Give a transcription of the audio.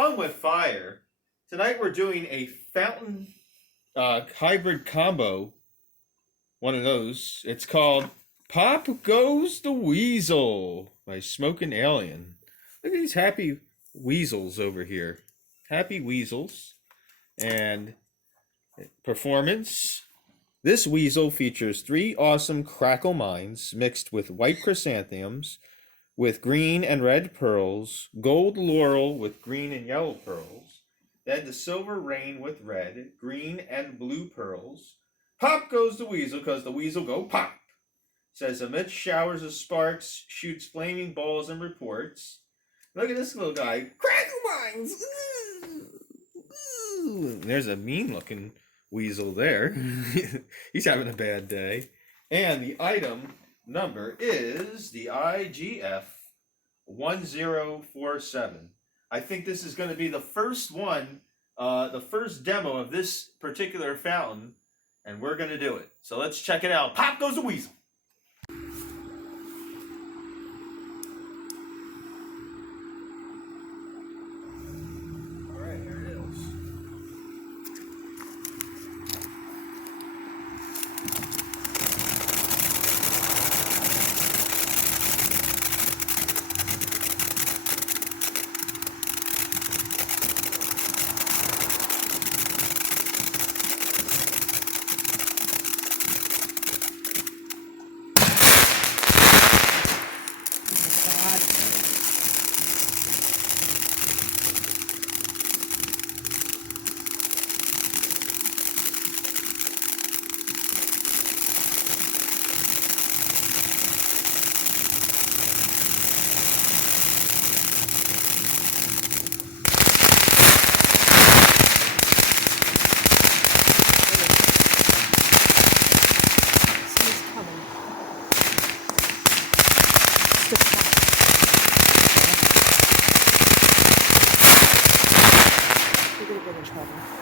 Fun with fire. Tonight we're doing a fountain hybrid combo. One of those. It's called Pop Goes the Weasel by Smoking Alien. Look at these happy weasels over here. Happy weasels. And performance. This weasel features 3 awesome crackle mines mixed with white chrysanthemums, with green and red pearls, gold laurel with green and yellow pearls, then the silver rain with red, green and blue pearls. Pop goes the weasel, because the weasel go pop. Says amidst showers of sparks, shoots flaming balls and reports. Look at this little guy. Crackle mines! Ooh. There's a mean looking weasel there. He's having a bad day. And the item number is the IGF 1047. I think this is going to be the first one, the first demo of this particular fountain, and we're going to do it. So let's check it out. Pop goes the weasel. All right, here it is. You're gonna get in trouble.